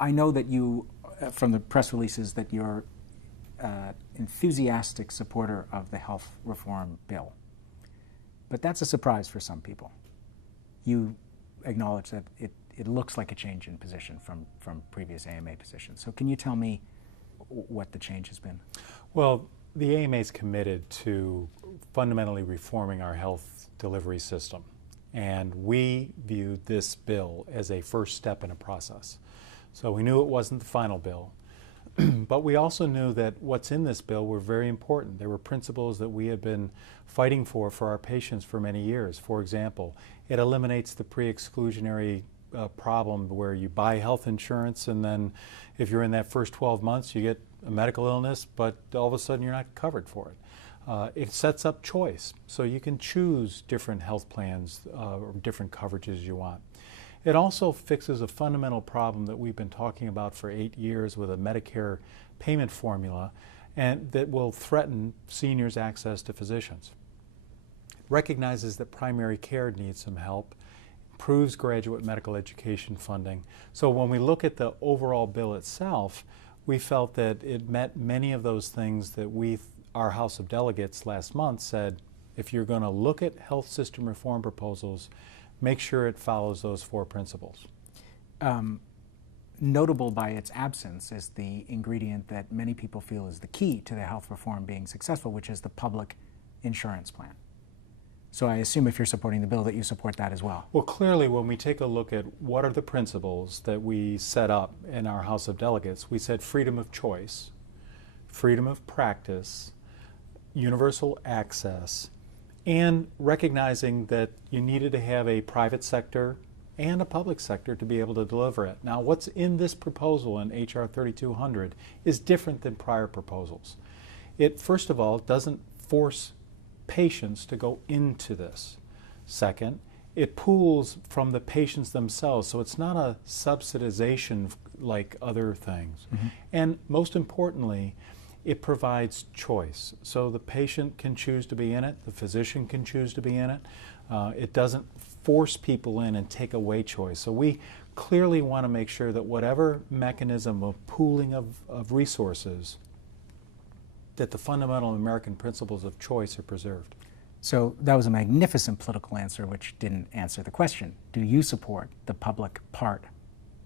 I know that you, from the press releases, that you're enthusiastic supporter of the health reform bill. But that's a surprise for some people. You acknowledge that it looks like a change in position from previous AMA positions. So can you tell me what the change has been? Well, the AMA is committed to fundamentally reforming our health delivery system. And we viewed this bill as a first step in a process. So we knew it wasn't the final bill, but we also knew that what's in this bill were very important. There were principles that we had been fighting for our patients for many years. For example, it eliminates the pre-exclusionary problem where you buy health insurance and then if you're in that first 12 months you get a medical illness, but all of a sudden you're not covered for it. It sets up choice, so you can choose different health plans or different coverages you want. It also fixes a fundamental problem that we've been talking about for 8 years with a Medicare payment formula and that will threaten seniors' access to physicians. It recognizes that primary care needs some help, improves graduate medical education funding. So when we look at the overall bill itself, we felt that it met many of those things that our House of Delegates last month said, if you're going to look at health system reform proposals, make sure it follows those 4 principles. Notable by its absence is the ingredient that many people feel is the key to the health reform being successful, which is the public insurance plan. So I assume if you're supporting the bill that you support that as well. Well, clearly when we take a look at what are the principles that we set up in our House of Delegates, we said freedom of choice, freedom of practice, universal access, and recognizing that you needed to have a private sector and a public sector to be able to deliver it. Now, what's in this proposal in H.R. 3200 is different than prior proposals. It, first of all, doesn't force patients to go into this. Second, it pools from the patients themselves, so it's not a subsidization like other things. Mm-hmm. And most importantly, it provides choice. So the patient can choose to be in it, the physician can choose to be in it. It doesn't force people in and take away choice. So we clearly want to make sure that whatever mechanism of pooling of resources, that the fundamental American principles of choice are preserved. So that was a magnificent political answer which didn't answer the question. Do you support the public part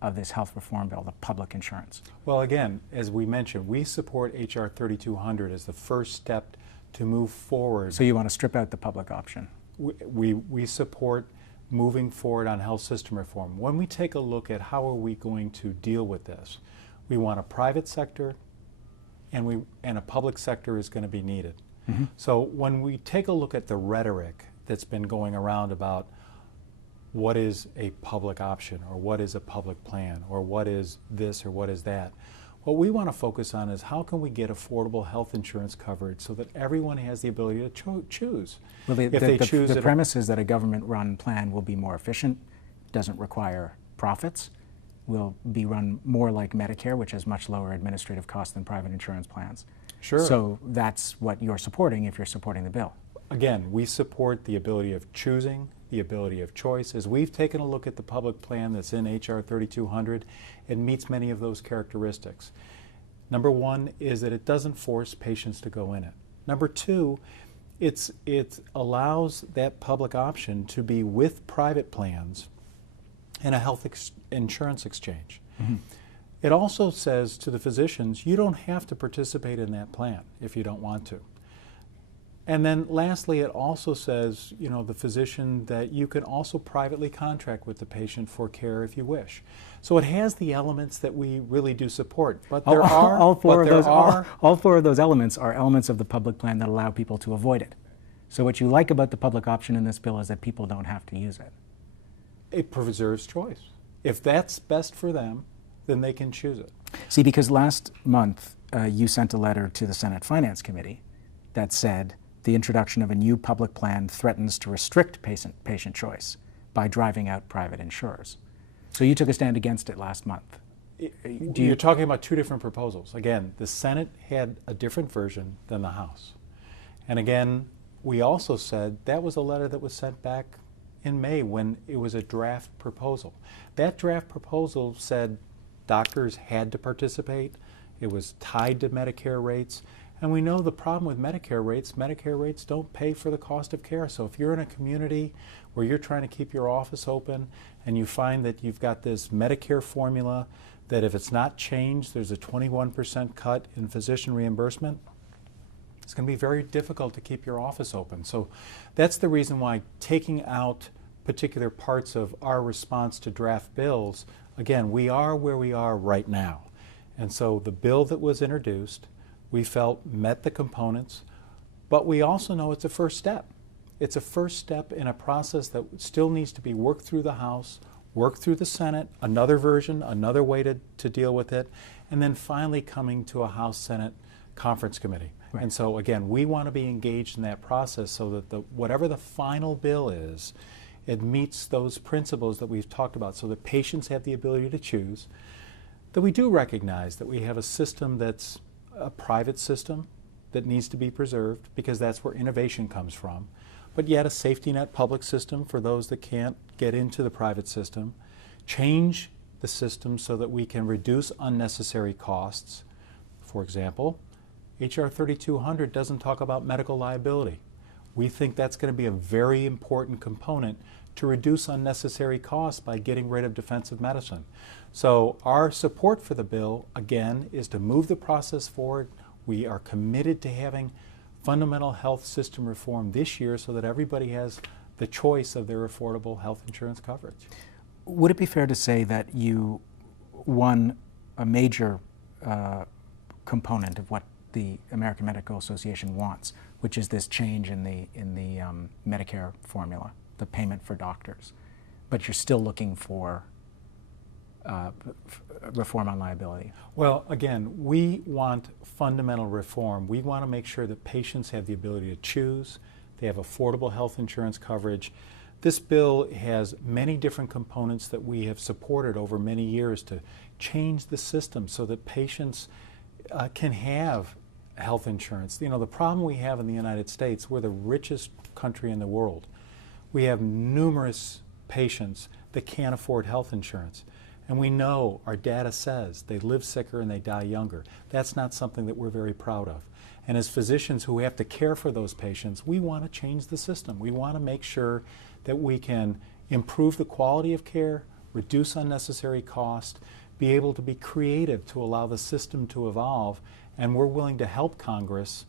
of this health reform bill, the public insurance? Well, again, as we mentioned, we support H.R. 3200 as the first step to move forward. So you want to strip out the public option? We support moving forward on health system reform. When we take a look at how are we going to deal with this, we want a private sector and a public sector is going to be needed. Mm-hmm. So when we take a look at the rhetoric that's been going around about what is a public option or what is a public plan or what is this or what is that, what we want to focus on is how can we get affordable health insurance coverage so that everyone has the ability to choose. Well, the premise is that a government-run plan will be more efficient, doesn't require profits, will be run more like Medicare, which has much lower administrative costs than private insurance plans. Sure. So that's what you're supporting if you're supporting the bill. Again, we support the ability of choosing, the ability of choice. As we've taken a look at the public plan that's in H.R. 3200, it meets many of those characteristics. Number one is that it doesn't force patients to go in it. Number two, it allows that public option to be with private plans and a health insurance exchange. Mm-hmm. It also says to the physicians, you don't have to participate in that plan if you don't want to. And then lastly, it also says, the physician that you can also privately contract with the patient for care if you wish. So it has the elements that we really do support. But there are all four of those elements are elements of the public plan that allow people to avoid it. So what you like about the public option in this bill is that people don't have to use it. It preserves choice. If that's best for them, then they can choose it. See, because last month you sent a letter to the Senate Finance Committee that said the introduction of a new public plan threatens to restrict patient choice by driving out private insurers. So you took a stand against it last month. You're talking about two different proposals. Again, the Senate had a different version than the House. And again, we also said that was a letter that was sent back in May when it was a draft proposal. That draft proposal said Doctors had to participate. It was tied to Medicare rates. And we know the problem with Medicare rates don't pay for the cost of care. So if you're in a community where you're trying to keep your office open and you find that you've got this Medicare formula that if it's not changed, there's a 21% cut in physician reimbursement, it's going to be very difficult to keep your office open. So that's the reason why taking out particular parts of our response to draft bills, again, we are where we are right now. And so the bill that was introduced, we felt met the components, but we also know it's a first step. It's a first step in a process that still needs to be worked through the House, worked through the Senate, another version, another way to deal with it, and then finally coming to a House-Senate conference committee. Right. And so again, we want to be engaged in that process so that whatever the final bill is, it meets those principles that we've talked about so that patients have the ability to choose, that we do recognize that we have a system that's a private system that needs to be preserved because that's where innovation comes from, but yet a safety net public system for those that can't get into the private system, change the system so that we can reduce unnecessary costs. For example, H.R. 3200 doesn't talk about medical liability. We think that's going to be a very important component to reduce unnecessary costs by getting rid of defensive medicine. So our support for the bill, again, is to move the process forward. We are committed to having fundamental health system reform this year so that everybody has the choice of their affordable health insurance coverage. Would it be fair to say that you won a major component of what the American Medical Association wants, which is this change in the Medicare formula, the payment for doctors, but you're still looking for reform on liability? Well, again, we want fundamental reform. We want to make sure that patients have the ability to choose, they have affordable health insurance coverage. This bill has many different components that we have supported over many years to change the system so that patients can have health insurance. You know, the problem we have in the United States, we're the richest country in the world. We have numerous patients that can't afford health insurance. And we know, our data says, they live sicker and they die younger. That's not something that we're very proud of. And as physicians who have to care for those patients, we want to change the system. We want to make sure that we can improve the quality of care, reduce unnecessary cost, be able to be creative to allow the system to evolve, and we're willing to help Congress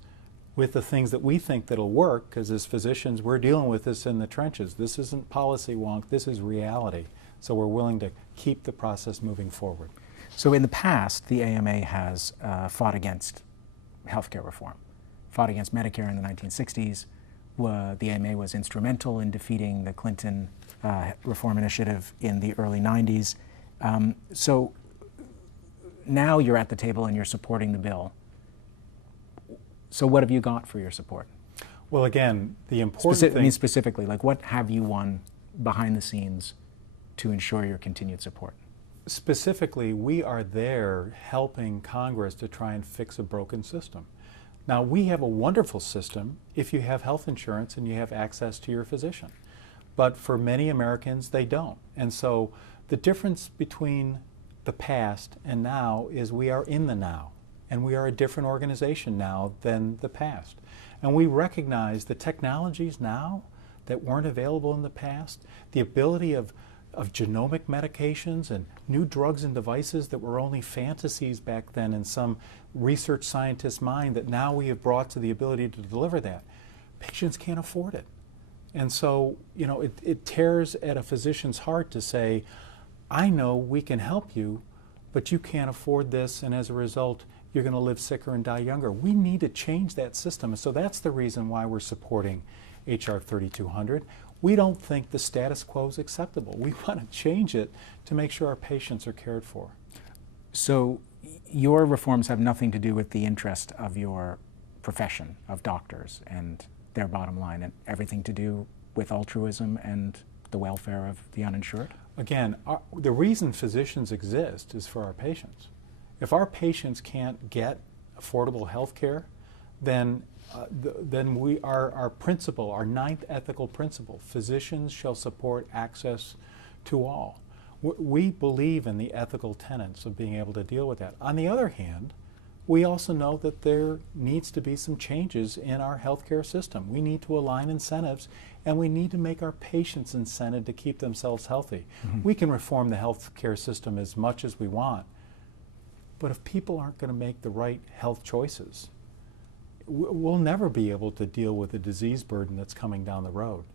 with the things that we think that'll work, because as physicians, we're dealing with this in the trenches. This isn't policy wonk, this is reality. So we're willing to keep the process moving forward. So in the past, the AMA has fought against healthcare reform, fought against Medicare in the 1960s. The AMA was instrumental in defeating the Clinton reform initiative in the early 90s. So now you're at the table and you're supporting the bill. So what have you got for your support? Well, again, the important thing... I mean specifically, like what have you won behind the scenes to ensure your continued support? Specifically, we are there helping Congress to try and fix a broken system. Now, we have a wonderful system if you have health insurance and you have access to your physician. But for many Americans, they don't. And so the difference between the past and now is we are in the now. And we are a different organization now than the past. And we recognize the technologies now that weren't available in the past, the ability of genomic medications and new drugs and devices that were only fantasies back then in some research scientist's mind that now we have brought to the ability to deliver that. Patients can't afford it. And so, you know, it tears at a physician's heart to say, I know we can help you, but you can't afford this, and as a result, you're going to live sicker and die younger. We need to change that system. And so that's the reason why we're supporting H.R. 3200. We don't think the status quo is acceptable. We want to change it to make sure our patients are cared for. So your reforms have nothing to do with the interest of your profession, of doctors, and their bottom line, and everything to do with altruism and the welfare of the uninsured? Again, the reason physicians exist is for our patients. If our patients can't get affordable health care, then our principle, our ninth ethical principle, physicians shall support access to all. We believe in the ethical tenets of being able to deal with that. On the other hand, we also know that there needs to be some changes in our healthcare system. We need to align incentives, and we need to make our patients incented to keep themselves healthy. We can reform the healthcare system as much as we want, but if people aren't going to make the right health choices, we'll never be able to deal with the disease burden that's coming down the road.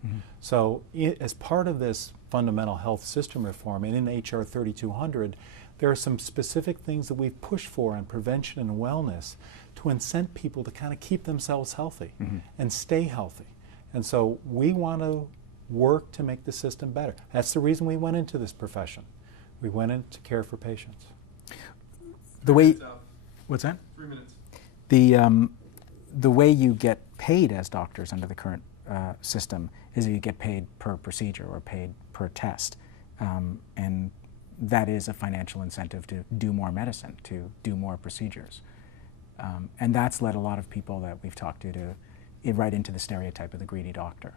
So as part of this fundamental health system reform, and in HR 3200, there are some specific things that we've pushed for on prevention and wellness to incent people to kind of keep themselves healthy and stay healthy. And so we want to work to make the system better. That's the reason we went into this profession. We went in to care for patients. The way, what's that? 3 minutes. The way you get paid as doctors under the current system is that you get paid per procedure or paid per test. And that is a financial incentive to do more medicine, to do more procedures. And that's led a lot of people that we've talked to right into the stereotype of the greedy doctor,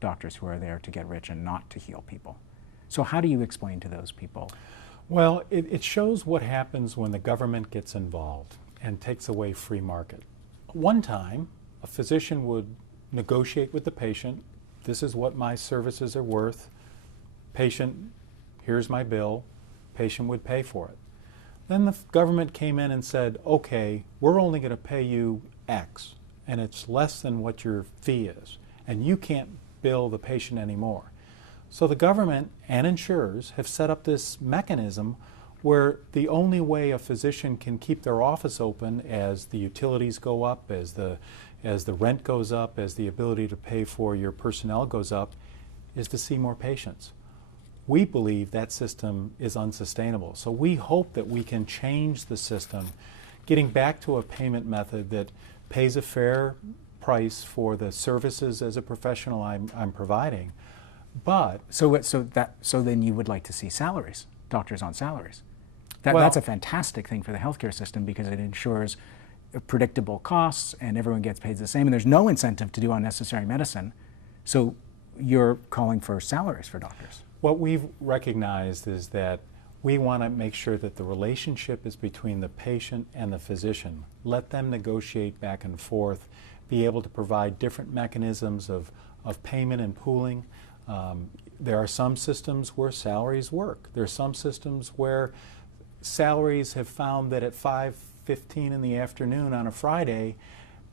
doctors who are there to get rich and not to heal people. So how do you explain to those people? Well, it shows what happens when the government gets involved and takes away free market. One time, a physician would negotiate with the patient, this is what my services are worth, patient, here's my bill, patient would pay for it. Then the government came in and said, okay, we're only going to pay you X, and it's less than what your fee is, and you can't bill the patient anymore. So the government and insurers have set up this mechanism where the only way a physician can keep their office open as the utilities go up, as the rent goes up, as the ability to pay for your personnel goes up, is to see more patients. We believe that system is unsustainable. So we hope that we can change the system, getting back to a payment method that pays a fair price for the services as a professional I'm providing. But so then you would like to see salaries, doctors on salaries. Well, That's a fantastic thing for the healthcare system because it ensures predictable costs and everyone gets paid the same and there's no incentive to do unnecessary medicine. So you're calling for salaries for doctors. What we've recognized is that we want to make sure that the relationship is between the patient and the physician. Let them negotiate back and forth, be able to provide different mechanisms of payment and pooling. There are some systems where salaries work. There are some systems where salaries have found that at 5:15 in the afternoon on a Friday,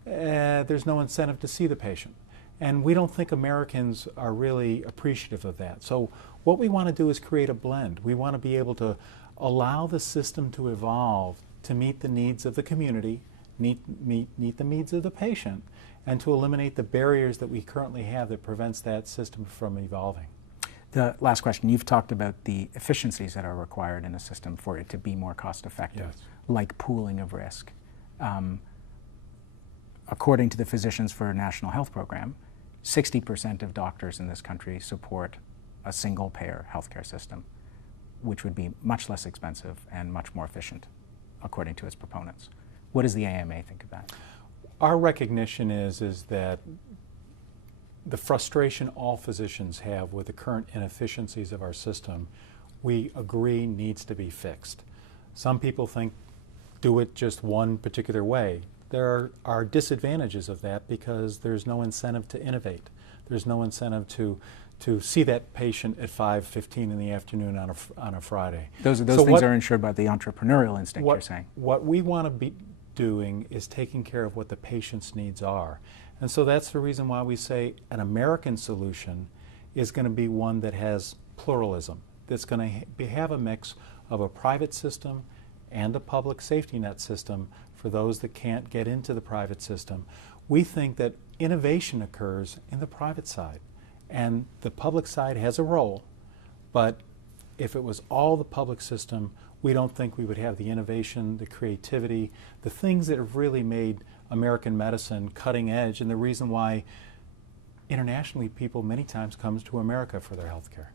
there's no incentive to see the patient. And we don't think Americans are really appreciative of that. So what we want to do is create a blend. We want to be able to allow the system to evolve to meet the needs of the community, meet the needs of the patient, and to eliminate the barriers that we currently have that prevents that system from evolving. The last question, you've talked about the efficiencies that are required in a system for it to be more cost effective, Yes. like pooling of risk. According to the Physicians for a National Health Program, 60% of doctors in this country support a single payer healthcare system, which would be much less expensive and much more efficient, according to its proponents. What does the AMA think of that? Our recognition is that the frustration all physicians have with the current inefficiencies of our system, we agree needs to be fixed. Some people think do it just one particular way. There are disadvantages of that because there's no incentive to innovate. There's no incentive to see that patient at 5:15 in the afternoon on a Friday. Those things are ensured by the entrepreneurial instinct, you're saying. What we want to be doing is taking care of what the patient's needs are. And so that's the reason why we say an American solution is going to be one that has pluralism, that's going to have a mix of a private system and a public safety net system for those that can't get into the private system. We think that innovation occurs in the private side, and the public side has a role, but if it was all the public system, we don't think we would have the innovation, the creativity, the things that have really made American medicine cutting edge, and the reason why internationally people many times come to America for their health care.